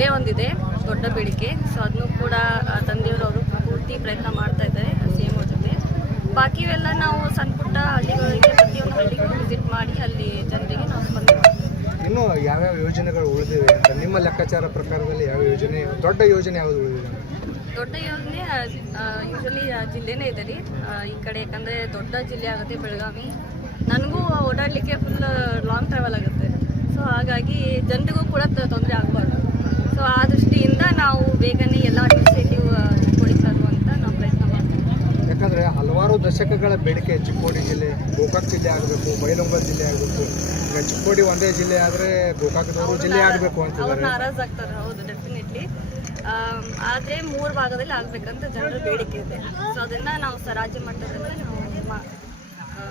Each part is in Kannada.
ಅಲ್ಲೇ ಒಂದಿದೆ ದೊಡ್ಡ ಬೇಡಿಕೆ. ಸೊ ಅದನ್ನು ಕೂಡ ತಂದೆಯವರು ಪೂರ್ತಿ ಪ್ರಯತ್ನ ಮಾಡ್ತಾ ಇದ್ದಾರೆ CM ಅವ್ರ ಜೊತೆ. ಬಾಕಿವೆಲ್ಲ ನಾವು ಸಣ್ಣ ಪುಟ್ಟ ಹಳ್ಳಿಗಳಿಗೆ ಪ್ರತಿಯೊಂದು ಹಳ್ಳಿಗೂ ವಿಸಿಟ್ ಮಾಡಿ ಅಲ್ಲಿ ಜನರಿಗೆ ನಾವು ಸ್ಪಂದನೆ ಮಾಡ್ತೀವಿ. ಇನ್ನು ಯಾವ್ಯಾವ ಯೋಜನೆಗಳು ಉಳಿದಿವೆ ಅಂತ ನಿಮ್ಮ ಲೆಕ್ಕಾಚಾರ ಪ್ರಕಾರದಲ್ಲಿ ಯಾವ ಯೋಜನೆ ದೊಡ್ಡ ಯೋಜನೆ ಯಾವುದು ಉಳಿದಿದೆ? ದೊಡ್ಡ ಯೋಜನೆ ಯೂಶಲಿ ಜಿಲ್ಲೆನೇ ಇದೆ ರೀ ಈ ಕಡೆ, ಯಾಕಂದರೆ ದೊಡ್ಡ ಜಿಲ್ಲೆ ಆಗುತ್ತೆ ಬೆಳಗಾವಿ. ನನಗೂ ಓಡಾಡಲಿಕ್ಕೆ ಫುಲ್ ಲಾಂಗ್ ಟ್ರಾವೆಲ್ ಆಗುತ್ತೆ. ಸೊ ಹಾಗಾಗಿ ಜನರಿಗೂ ಕೂಡ ತೊಂದರೆ ಆಗಬಾರ್ದು. ಸೊ ಆ ದೃಷ್ಟಿಯಿಂದ ನಾವು ಬೇಗನೆ ಎಲ್ಲ ಅಡ್ಮಿನಿಸ್ಟ್ರೇಟಿವ್ ಚಿಕ್ಕೋಡಿ ತರುವಂತ ನಾವು ಪ್ರಯತ್ನ ಮಾಡ್ತೀವಿ. ಯಾಕಂದರೆ ಹಲವಾರು ದಶಕಗಳ ಬೇಡಿಕೆ ಚಿಕ್ಕೋಡಿ ಜಿಲ್ಲೆ, ಗೋಕಾಕ್ ಜಿಲ್ಲೆ ಆಗಬೇಕು, ಬೈಲಹೊಂಗಲ ಜಿಲ್ಲೆ ಆಗಬೇಕು. ಈಗ ಚಿಕ್ಕೋಡಿ ಒಂದೇ ಜಿಲ್ಲೆ ಆದರೆ ಗೋಕಾಕದವರು ಜಿಲ್ಲೆ ಆಗಬೇಕು ಅಂತ ಅವ್ರು ನಾರಾಜ್ ಆಗ್ತಾರೆ. ಹೌದು, ಡೆಫಿನೆಟ್ಲಿ. ಆದರೆ 3 ಭಾಗದಲ್ಲಿ ಆಗಬೇಕಂತ ಜನರ ಬೇಡಿಕೆ ಇದೆ. ಸೊ ಅದನ್ನು ನಾವು ರಾಜ್ಯ ಮಟ್ಟದಲ್ಲಿ ನಾವು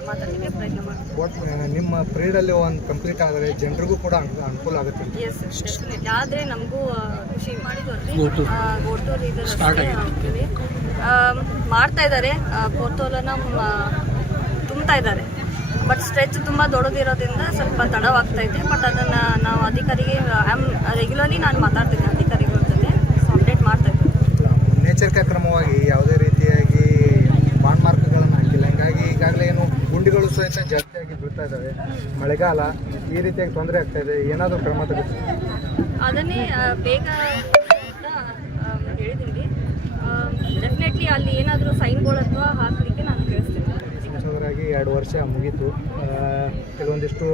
ಮಾತಾಡಲಿಕ್ಕೆ ಪ್ರಯತ್ನ ಮಾಡ್ತೀವಿ. ನಿಮ್ಮ ಪೀರಿಯಡಲ್ಲಿ ಒಂದು ಕಂಪ್ಲೀಟ್ ಆದರೆ ಜನರಿಗೂ ಕೂಡ ಅನುಕೂಲ ಆಗುತ್ತೆ. Yes, definitely. ಆದರೆ ನಮಗೂ ಖುಷಿ ಗೋಟೂರು ಇದರಲ್ಲಿ ಮಾಡ್ತಾ ಇದ್ದಾರೆ, ಪೋರ್ತೋಲನ ತುಂಬ್ತಾ ಇದ್ದಾರೆ. ಬಟ್ ಸ್ಟ್ರೆಚ್ ತುಂಬ ದೊಡ್ಡದಿರೋದ್ರಿಂದ ಸ್ವಲ್ಪ ತಡವಾಗ್ತಾ ಇದೆ. ಬಟ್ ಅದನ್ನು ನಾವು ಅಧಿಕಾರಿಗೆ ರೆಗ್ಯುಲರ್ಲಿ ನಾನು ಮಾತಾಡ್ತೀನಿ ಅಧಿಕಾರಿಗಳ ಜೊತೆ. ಸೊ ಅಪ್ಡೇಟ್ ಮಾಡ್ತಾ ಇದ್ದೀನಿ. ಮುನ್ನೆಚ್ಚರಿಕಾ ಕ್ರಮವಾಗಿ ಯಾವುದೇ ರೀತಿಯಾಗಿ ಬಾಂಡ್ ಮಾರ್ಕ್ಗಳನ್ನು ಹಾಕಿಲ್ಲ. ಹೀಗಾಗಿ ಈಗಾಗಲೇ ಏನು ಗುಂಡಿಗಳು ಸಹಿತ ಜಾಸ್ತಿಯಾಗಿ ಬೀಳ್ತಾ ಇದ್ದಾವೆ. ಮಳೆಗಾಲ ಈ ರೀತಿಯಾಗಿ ತೊಂದರೆ ಆಗ್ತಾ ಇದೆ. ಏನಾದರೂ ಕ್ರಮ ತೆಗೆದುಕೊಳ್ಳಿ. ಅದನ್ನೇ ಬೇಗ ಅಂತ ಹೇಳಿದ್ದೀನಿ. ಡೆಫಿನೆಟ್ಲಿ ಅಲ್ಲಿ ಏನಾದರೂ ಸೈನ್ಗಳು ಅಥವಾ ಹಾಕಲಿಕ್ಕೆ ನಾನು ತಿಳಿಸ್ತೀನಿ. ಸಂಸದರಾಗಿ 2 ವರ್ಷ ಮುಗೀತು. ಕೆಲವೊಂದಿಷ್ಟು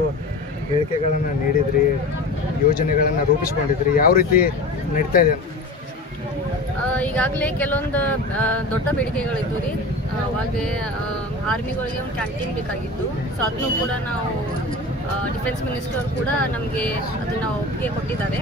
ಹೇಳಿಕೆಗಳನ್ನು ನೀಡಿದ್ರಿ, ಯೋಜನೆಗಳನ್ನು ರೂಪಿಸ್ಕೊಂಡಿದ್ರಿ. ಯಾವ ರೀತಿ ನಡೀತಾ ಇದೆ? ಈಗಾಗಲೇ ಕೆಲವೊಂದು ದೊಡ್ಡ ಬೇಡಿಕೆಗಳಿದ್ದು ರೀ. ಅವಾಗೆ ಆರ್ಮಿಗಳಿಗೆ ಒಂದು ಕ್ಯಾಂಟೀನ್ ಬೇಕಾಗಿತ್ತು. ಸೊ ಅದನ್ನು ಕೂಡ ನಾವು ಡಿಫೆನ್ಸ್ ಮಿನಿಸ್ಟರ್ ಕೂಡ ನಮಗೆ ಅದನ್ನು ಒಪ್ಪಿಗೆ ಕೊಟ್ಟಿದ್ದಾರೆ.